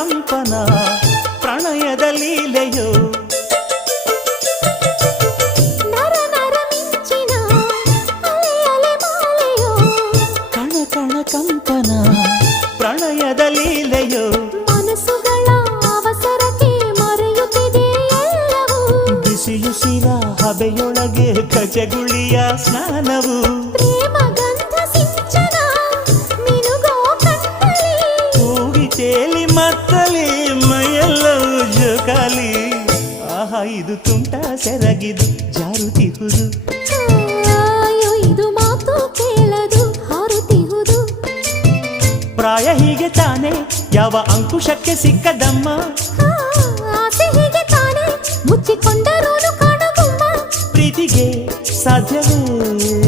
ಕಂಪನ ಪ್ರಣಯದ ಲೀಲೆಯೋ ನರ ನರ ಮಿಂಚಿನ ಅಲೆ ಅಲೆ ಮಾಲೆಯೋ ಕಣ ಕಣ ಕಂಪನ ಪ್ರಣಯದ ಲೀಲೆಯೋ ಮನಸ್ಸುಗಳ ಅವಸರಕ್ಕೆ ಮರೆಯುತ್ತಿದೆ ಎಲ್ಲವೂ ಬಿಸಿಯುಸಿರ ಹಬೆಯೊಳಗೆ ಕಚಗುಳಿಯ ಸ್ನಾನವು ಪ್ರೇಮ ಗಂಧ ಸಿಂಚನ ಮಿನುಗೋ ಕಣ್ಣಲ್ಲಿ ಕೂಗಿ ತೇಲಿ ಮತ್ತಲಿ ಮೈಯೆಲ್ಲವೂ ಜೋಕಾಲಿ ಆಹಾ ಇದು ತುಂಟ ಸೆರಗಿದು ಜಾರುತ್ತಿಹುದು ಅಯ್ಯೋ ಇದು ಮಾತು ಕೇಳದು ಹಾರುತ್ತಿಹುದು ಪ್ರಾಯ ಹೀಗೆ ತಾನೆ ಯಾವ ಅಂಕುಶಕ್ಕೆ ಸಿಕ್ಕದಮ್ಮ ಆಸೆ ಹೀಗೆ ತಾನೆ ಮುಚ್ಚಿಕೊಂಡರೂ ಕಾಣುಗುಮ್ಮ ಪ್ರೀತಿಗೆ ಸಾಧ್ಯವೇ